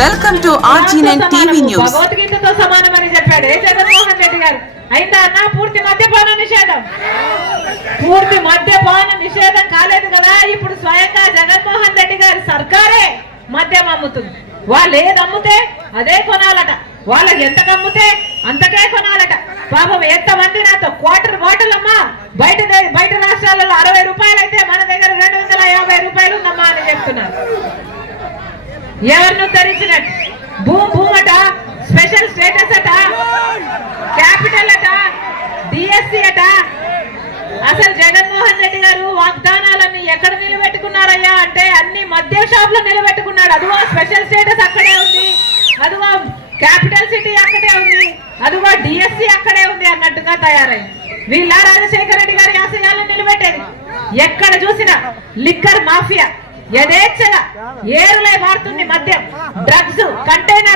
Welcome to RG9 TV news. భగవద్గీతతో సమానమని చెప్పాడే జగన్మోహన్ రెడ్డి గారు. అయిందా అన్న పూర్తి మద్యపాన నిషేధం? పూర్తి మద్యపాన నిషేధం కాలేదు కదా. ఇప్పుడు స్వయంగా జగన్మోహన్ రెడ్డి గారి సర్కారే మద్యం అమ్ముతుంది. వాళ్ళు ఏది అమ్ముతే అదే కొనాలట, వాళ్ళకి ఎంత అమ్ముతే అంతకే కొనాలట. పాపం ఎంతమంది నాతో క్వార్టర్ బాటిల్ అమ్మా బయట రాష్ట్రాలలో 60 రూపాయలు అయితే మన దగ్గర 250 రూపాయలు ఉందమ్మా అని చెప్తున్నారు. ఎవరిని ఉద్ధరించినట్టు? భూమట, స్పెషల్ స్టేటస్ అట, క్యాపిటల్ అట, డిఎస్సి అట. అసలు జగన్మోహన్ రెడ్డి గారు వాగ్దానాలన్నీ ఎక్కడ నిలబెట్టుకున్నారయ్యా అంటే అన్ని మద్యం షాప్ లో నిలబెట్టుకున్నాడు. అదిగో స్పెషల్ స్టేటస్ అక్కడే ఉంది, అదిగో క్యాపిటల్ సిటీ అక్కడే ఉంది, అదిగో డిఎస్సి అక్కడే ఉంది అన్నట్టుగా తయారైంది. వీళ్ళ రాజశేఖర రెడ్డి గారి ఆశయాలను నిలబెట్టేది. ఎక్కడ చూసినా లిక్కర్ మాఫియా యథేచ్ఛగా ఏరులై మారుతుంది. మద్యం, డ్రగ్స్, కంటైనర్